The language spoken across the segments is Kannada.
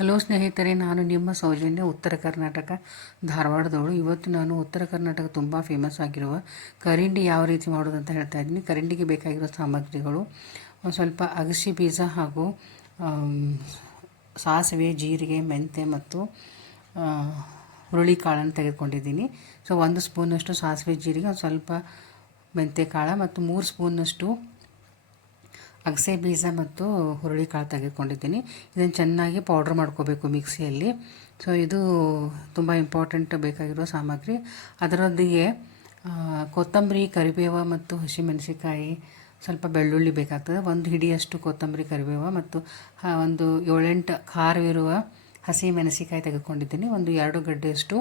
ಹಲೋ ಸ್ನೇಹಿತರೆ, ನಾನು ನಿಮ್ಮ ಸೌಜನ್ಯ, ಉತ್ತರ ಕರ್ನಾಟಕ ಧಾರವಾಡದವಳು. ಇವತ್ತು ನಾನು ಉತ್ತರ ಕರ್ನಾಟಕ ತುಂಬ ಫೇಮಸ್ ಆಗಿರುವ ಕರಿಂಡಿ ಯಾವ ರೀತಿ ಮಾಡೋದು ಅಂತ ಹೇಳ್ತಾ ಇದ್ದೀನಿ. ಕರಿಂಡಿಗೆ ಬೇಕಾಗಿರೋ ಸಾಮಗ್ರಿಗಳು: ಒಂದು ಸ್ವಲ್ಪ ಅಗಸೆ ಬೀಜ ಹಾಗೂ ಸಾಸಿವೆ, ಜೀರಿಗೆ, ಮೆಂತ್ಯ ಮತ್ತು ಹುರುಳಿಕಾಳನ್ನು ತೆಗೆದುಕೊಂಡಿದ್ದೀನಿ. ಸೊ 1 ಸ್ಪೂನಷ್ಟು ಸಾಸಿವೆ, ಜೀರಿಗೆ, ಒಂದು ಸ್ವಲ್ಪ ಮೆಂತ್ಯ ಕಾಳು ಮತ್ತು 3 ಸ್ಪೂನಷ್ಟು ಅಗಸೆ ಬೀಜ ಮತ್ತು ಹುರುಳಿಕಾಳು ತೆಗೆದುಕೊಂಡಿದ್ದೀನಿ. ಇದನ್ನು ಚೆನ್ನಾಗಿ ಪೌಡ್ರ್ ಮಾಡ್ಕೋಬೇಕು ಮಿಕ್ಸಿಯಲ್ಲಿ. ಸೊ ಇದು ತುಂಬ ಇಂಪಾರ್ಟೆಂಟ್ ಬೇಕಾಗಿರೋ ಸಾಮಗ್ರಿ. ಅದರೊಂದಿಗೆ ಕೊತ್ತಂಬರಿ, ಕರಿಬೇವು ಮತ್ತು ಹಸಿಮೆಣಸಿಕಾಯಿ, ಸ್ವಲ್ಪ ಬೆಳ್ಳುಳ್ಳಿ ಬೇಕಾಗ್ತದೆ. 1 ಹಿಡಿಯಷ್ಟು ಕೊತ್ತಂಬರಿ, ಕರಿಬೇವು ಮತ್ತು ಒಂದು 7-8 ಖಾರವಿರುವ ಹಸಿ ಮೆಣಸಿಕಾಯಿ ತೆಗೆದುಕೊಂಡಿದ್ದೀನಿ. ಒಂದು 2 ಗಡ್ಡೆಯಷ್ಟು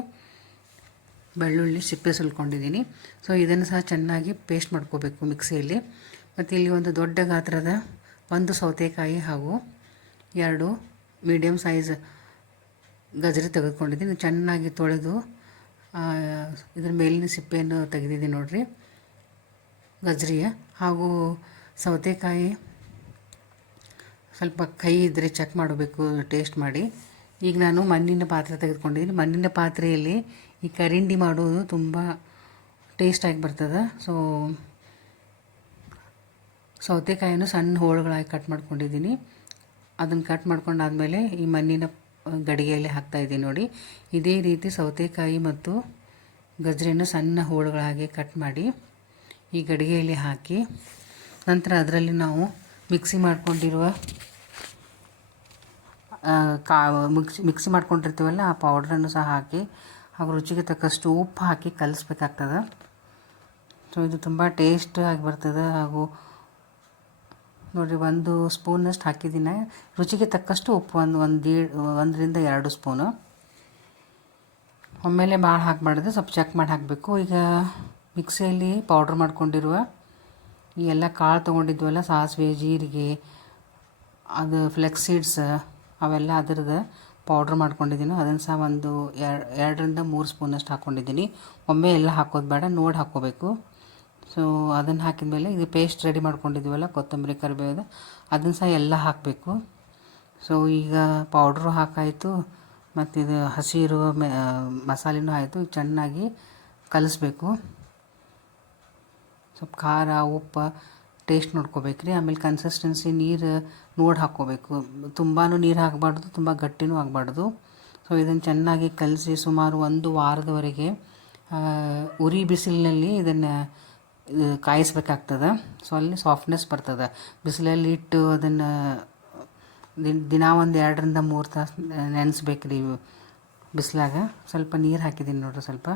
ಬೆಳ್ಳುಳ್ಳಿ ಸಿಪ್ಪೆ ಸುಲ್ಕೊಂಡಿದ್ದೀನಿ. ಸೊ ಇದನ್ನು ಸಹ ಚೆನ್ನಾಗಿ ಪೇಸ್ಟ್ ಮಾಡ್ಕೋಬೇಕು ಮಿಕ್ಸಿಯಲ್ಲಿ. ಮತ್ತು ಇಲ್ಲಿ ಒಂದು ದೊಡ್ಡ ಗಾತ್ರದ 1 ಸೌತೆಕಾಯಿ ಹಾಗೂ 2 ಮೀಡಿಯಮ್ ಸೈಜ್ ಗಜರಿ ತೆಗೆದುಕೊಂಡಿದ್ದೀನಿ. ಚೆನ್ನಾಗಿ ತೊಳೆದು ಇದರ ಮೇಲಿನ ಸಿಪ್ಪೆಯನ್ನು ತೆಗೆದಿದ್ದೀನಿ ನೋಡಿರಿ, ಗಜರಿಯ. ಹಾಗೂ ಸೌತೆಕಾಯಿ ಸ್ವಲ್ಪ ಕೈ ಇದ್ದರೆ ಚೆಕ್ ಮಾಡಬೇಕು, ಟೇಸ್ಟ್ ಮಾಡಿ. ಈಗ ನಾನು ಮಣ್ಣಿನ ಪಾತ್ರೆ ತೆಗೆದುಕೊಂಡಿದ್ದೀನಿ. ಮಣ್ಣಿನ ಪಾತ್ರೆಯಲ್ಲಿ ಈ ಕರಿಂಡಿ ಮಾಡೋದು ತುಂಬ ಟೇಸ್ಟಾಗಿ ಬರ್ತದೆ. ಸೊ ಸೌತೆಕಾಯಿಯನ್ನು ಸಣ್ಣ ಹೋಳುಗಳಾಗಿ ಕಟ್ ಮಾಡ್ಕೊಂಡಿದ್ದೀನಿ. ಅದನ್ನು ಕಟ್ ಮಾಡ್ಕೊಂಡಾದಮೇಲೆ ಈ ಮಣ್ಣಿನ ಗಡಿಗೆಯಲ್ಲಿ ಹಾಕ್ತಾಯಿದ್ದೀನಿ ನೋಡಿ. ಇದೇ ರೀತಿ ಸೌತೆಕಾಯಿ ಮತ್ತು ಗಜರಿಯನ್ನು ಸಣ್ಣ ಹೋಳುಗಳಾಗಿ ಕಟ್ ಮಾಡಿ ಈ ಗಡಿಗೆಯಲ್ಲಿ ಹಾಕಿ, ನಂತರ ಅದರಲ್ಲಿ ನಾವು ಮಿಕ್ಸಿ ಮಾಡ್ಕೊಂಡಿರುವ ಮಿಕ್ಸಿ ಮಾಡ್ಕೊಂಡಿರ್ತೀವಲ್ಲ ಆ ಪೌಡ್ರನ್ನು ಸಹ ಹಾಕಿ, ಹಾಗೂ ರುಚಿಗೆ ತಕ್ಕಷ್ಟು ಉಪ್ಪು ಹಾಕಿ ಕಲಿಸ್ಬೇಕಾಗ್ತದೆ. ಸೊ ಇದು ತುಂಬ ಟೇಸ್ಟ್ ಆಗಿ ಬರ್ತದೆ. ಹಾಗೂ ನೋಡಿರಿ, 1 ಸ್ಪೂನಷ್ಟು ಹಾಕಿದ್ದೀನಿ. ರುಚಿಗೆ ತಕ್ಕಷ್ಟು ಉಪ್ಪು 1ರಿಂದ 2 ಸ್ಪೂನು. ಒಮ್ಮೆಲೆ ಭಾಳ ಹಾಕಬಾರ್ದು, ಸ್ವಲ್ಪ ಚೆಕ್ ಮಾಡಿ ಹಾಕಬೇಕು. ಈಗ ಮಿಕ್ಸಿಯಲ್ಲಿ ಪೌಡ್ರ್ ಮಾಡ್ಕೊಂಡಿರುವ ಈ ಎಲ್ಲ ಕಾಳು ತೊಗೊಂಡಿದ್ವಲ್ಲ, ಸಾಸಿವೆ, ಜೀರಿಗೆ, ಅದು ಫ್ಲೆಕ್ಸ್ ಸೀಡ್ಸ್, ಅವೆಲ್ಲ ಅದರದ್ದು ಪೌಡ್ರ್ ಮಾಡ್ಕೊಂಡಿದ್ದೀನಿ. ಅದನ್ನು ಸಹ 2ರಿಂದ 3 ಸ್ಪೂನಷ್ಟು ಹಾಕ್ಕೊಂಡಿದ್ದೀನಿ. ಒಮ್ಮೆ ಎಲ್ಲ ಹಾಕೋದು ಬೇಡ, ನೋಡಿ ಹಾಕ್ಕೋಬೇಕು. ಸೊ ಅದನ್ನು ಹಾಕಿದ ಮೇಲೆ ಇದು ಪೇಸ್ಟ್ ರೆಡಿ ಮಾಡ್ಕೊಂಡಿದ್ದೀವಲ್ಲ, ಕೊತ್ತಂಬರಿ, ಕರಿಬೇವು, ಅದನ್ನು ಸಹ ಎಲ್ಲ ಹಾಕಬೇಕು. ಸೊ ಈಗ ಪೌಡ್ರು ಹಾಕಾಯಿತು ಮತ್ತು ಇದು ಹಸಿ ಇರುವ ಮಸಾಲೆನೂ ಆಯಿತು. ಚೆನ್ನಾಗಿ ಕಲಿಸ್ಬೇಕು. ಸ್ವಲ್ಪ ಖಾರ, ಉಪ್ಪು ಟೇಸ್ಟ್ ನೋಡ್ಕೋಬೇಕ್ರಿ. ಆಮೇಲೆ ಕನ್ಸಿಸ್ಟೆನ್ಸಿ ನೀರು ನೋಡಿ ಹಾಕ್ಕೋಬೇಕು. ತುಂಬಾ ನೀರು ಹಾಕಬಾರ್ದು, ತುಂಬ ಗಟ್ಟಿನೂ ಆಗಬಾರ್ದು. ಸೊ ಇದನ್ನು ಚೆನ್ನಾಗಿ ಕಲಸಿ ಸುಮಾರು 1 ವಾರದವರೆಗೆ ಉರಿ ಬಿಸಿಲಿನಲ್ಲಿ ಇದನ್ನು ಕಾಯಿಸ್ಬೇಕಾಗ್ತದೆ. ಸೊ ಅಲ್ಲಿ ಸಾಫ್ಟ್ನೆಸ್ ಬರ್ತದೆ. ಬಿಸಿಲಲ್ಲಿ ಇಟ್ಟು ಅದನ್ನು ದಿನ 2ರಿಂದ 3 ತಾಸು ನೆನೆಸ್ಬೇಕ್ರಿ ಬಿಸಿಲಾಗ. ಸ್ವಲ್ಪ ನೀರು ಹಾಕಿದ್ದೀನಿ ನೋಡಿರಿ ಸ್ವಲ್ಪ.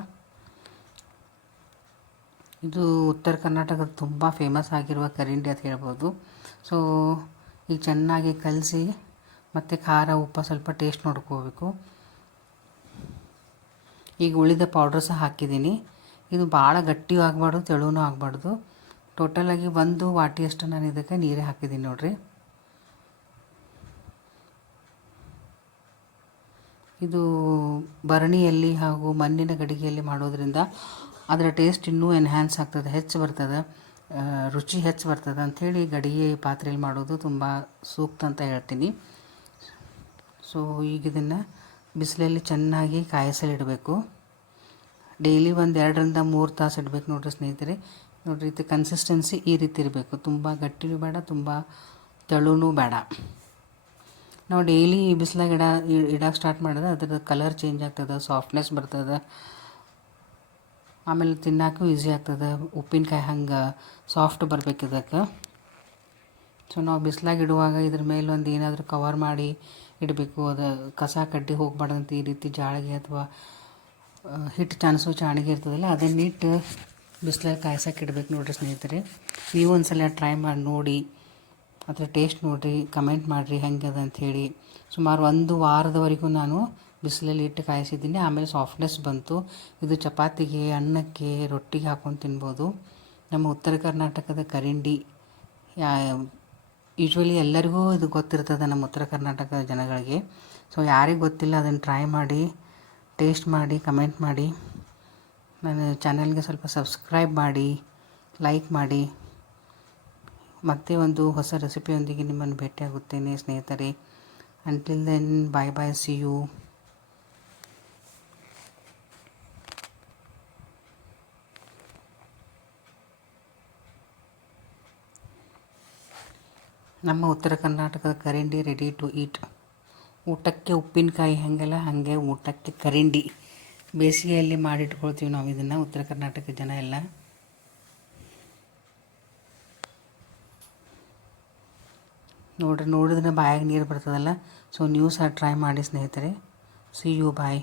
ಇದು ಉತ್ತರ ಕರ್ನಾಟಕದ ತುಂಬ ಫೇಮಸ್ ಆಗಿರುವ ಕರಿಂಡಿ ಅಂತ ಹೇಳ್ಬೋದು. ಸೊ ಈಗ ಚೆನ್ನಾಗಿ ಕಲಸಿ ಮತ್ತು ಖಾರ, ಉಪ್ಪು ಸ್ವಲ್ಪ ಟೇಸ್ಟ್ ನೋಡ್ಕೋಬೇಕು. ಈಗ ಉಳಿದ ಪೌಡ್ರ್ ಸಹ ಹಾಕಿದ್ದೀನಿ. ಇದು ಭಾಳ ಗಟ್ಟಿಯೂ ಆಗಬಾರ್ದು, ತೆಳುವೂ ಆಗಬಾರ್ದು. ಟೋಟಲಾಗಿ 1 ವಾಟಿಯಷ್ಟು ನಾನು ಇದಕ್ಕೆ ನೀರೇ ಹಾಕಿದ್ದೀನಿ ನೋಡಿರಿ. ಇದು ಭರಣಿಯಲ್ಲಿ ಹಾಗೂ ಮಣ್ಣಿನ ಗಡಿಗೆಯಲ್ಲಿ ಮಾಡೋದ್ರಿಂದ ಅದರ ಟೇಸ್ಟ್ ಇನ್ನೂ ಎನ್ಹ್ಯಾನ್ಸ್ ಆಗ್ತದೆ, ಹೆಚ್ಚು ಬರ್ತದೆ, ರುಚಿ ಹೆಚ್ಚು ಬರ್ತದೆ ಅಂಥೇಳಿ ಗಡಿಗೆ ಪಾತ್ರೆಯಲ್ಲಿ ಮಾಡೋದು ತುಂಬ ಸೂಕ್ತ ಅಂತ ಹೇಳ್ತೀನಿ. ಸೊ ಈಗ ಇದನ್ನು ಬಿಸಿಲಲ್ಲಿ ಚೆನ್ನಾಗಿ ಕಾಯಿಸಲಿಡಬೇಕು. ಡೈಲಿ 2ರಿಂದ 3 ತಾಸು ಇಡಬೇಕು ನೋಡಿರಿ ಸ್ನೇಹಿತರೆ. ನೋಡಿರಿ, ಇದು ಕನ್ಸಿಸ್ಟೆನ್ಸಿ ಈ ರೀತಿ ಇರಬೇಕು. ತುಂಬ ಗಟ್ಟಿನೂ ಬೇಡ, ತುಂಬ ತೆಳುನೂ ಬೇಡ. ನಾವು ಡೈಲಿ ಬಿಸಿಲಾಗ ಇಡಕ್ಕೆ ಸ್ಟಾರ್ಟ್ ಮಾಡಿದ್ರೆ ಅದ್ರದ್ದು ಕಲರ್ ಚೇಂಜ್ ಆಗ್ತದೆ, ಸಾಫ್ಟ್ನೆಸ್ ಬರ್ತದೆ, ಆಮೇಲೆ ತಿನ್ನೋಕ್ಕೂ ಈಸಿ ಆಗ್ತದೆ. ಉಪ್ಪಿನಕಾಯಿ ಹಂಗೆ ಸಾಫ್ಟ್ ಬರಬೇಕು ಇದಕ್ಕೆ. ಸೊ ನಾವು ಬಿಸಿಲಾಗ ಇಡುವಾಗ ಇದ್ರ ಮೇಲೆ ಒಂದು ಏನಾದರೂ ಕವರ್ ಮಾಡಿ ಇಡಬೇಕು. ಅದು ಕಸ ಕಡ್ಡಿ ಹೋಗಬಾರ್ದಂತ ಈ ರೀತಿ ಜಾಳಿಗೆ ಅಥವಾ ಹಿಟ್ಟು ಚಾಣಿಸೋ ಚಾಣಿಗೆ ಇರ್ತದಲ್ಲ, ಅದನ್ನಿಟ್ಟು ಬಿಸಿಲಲ್ಲಿ ಕಾಯ್ಸಕ್ಕೆ ಇಡಬೇಕು ನೋಡಿರಿ ಸ್ನೇಹಿತರೆ. ನೀವು ಒಂದು ಸಲ ಟ್ರೈ ಮಾಡಿ ನೋಡಿ, ಅದರ ಟೇಸ್ಟ್ ನೋಡಿರಿ, ಕಮೆಂಟ್ ಮಾಡಿರಿ ಹೆಂಗದ ಅಂಥೇಳಿ. ಸುಮಾರು 1 ವಾರದವರೆಗೂ ನಾನು ಬಿಸಿಲಲ್ಲಿ ಇಟ್ಟು ಕಾಯಿಸಿದ್ದೀನಿ. ಆಮೇಲೆ ಸಾಫ್ಟ್ನೆಸ್ ಬಂತು. ಇದು ಚಪಾತಿಗೆ, ಅನ್ನಕ್ಕೆ, ರೊಟ್ಟಿಗೆ ಹಾಕ್ಕೊಂಡು ತಿನ್ಬೋದು. ನಮ್ಮ ಉತ್ತರ ಕರ್ನಾಟಕದ ಕರಿಂಡಿ ಯೂಶ್ವಲಿ ಎಲ್ಲರಿಗೂ ಇದು ಗೊತ್ತಿರ್ತದೆ, ನಮ್ಮ ಉತ್ತರ ಕರ್ನಾಟಕದ ಜನಗಳಿಗೆ. ಸೊ ಯಾರಿಗೆ ಗೊತ್ತಿಲ್ಲ ಅದನ್ನು ಟ್ರೈ ಮಾಡಿ, ಟೇಸ್ಟ್ ಮಾಡಿ, ಕಮೆಂಟ್ ಮಾಡಿ. ನನ್ನ ಚಾನಲ್ಗೆ ಸ್ವಲ್ಪ ಸಬ್ಸ್ಕ್ರೈಬ್ ಮಾಡಿ, ಲೈಕ್ ಮಾಡಿ. ಮತ್ತೆ ಒಂದು ಹೊಸ ರೆಸಿಪಿಯೊಂದಿಗೆ ನಿಮ್ಮನ್ನು ಭೇಟಿಯಾಗುತ್ತೇನೆ ಸ್ನೇಹಿತರೆ. Until then bye bye, see you. ನಮ್ಮ ಉತ್ತರ ಕರ್ನಾಟಕದ ಕರಿಂಡಿ ರೆಡಿ ಟು ಈಟ್. ಊಟಕ್ಕೆ ಉಪ್ಪಿನಕಾಯಿ ಹಾಗೆಲ್ಲ ಹಾಗೆ ಊಟಕ್ಕೆ ಕರಿಂಡಿ ಬೇಸಿಗೆಯಲ್ಲಿ ಮಾಡಿಟ್ಕೊಳ್ತೀವಿ ನಾವು ಇದನ್ನು, ಉತ್ತರ ಕರ್ನಾಟಕದ ಜನ ಎಲ್ಲ. ನೋಡಿದ್ರೆ ಬಾಯಾಗ ನೀರು ಬರ್ತದಲ್ಲ. ಸೊ ನೀವು ಸಹ ಟ್ರೈ ಮಾಡಿ ಸ್ನೇಹಿತರೆ. See you, bye.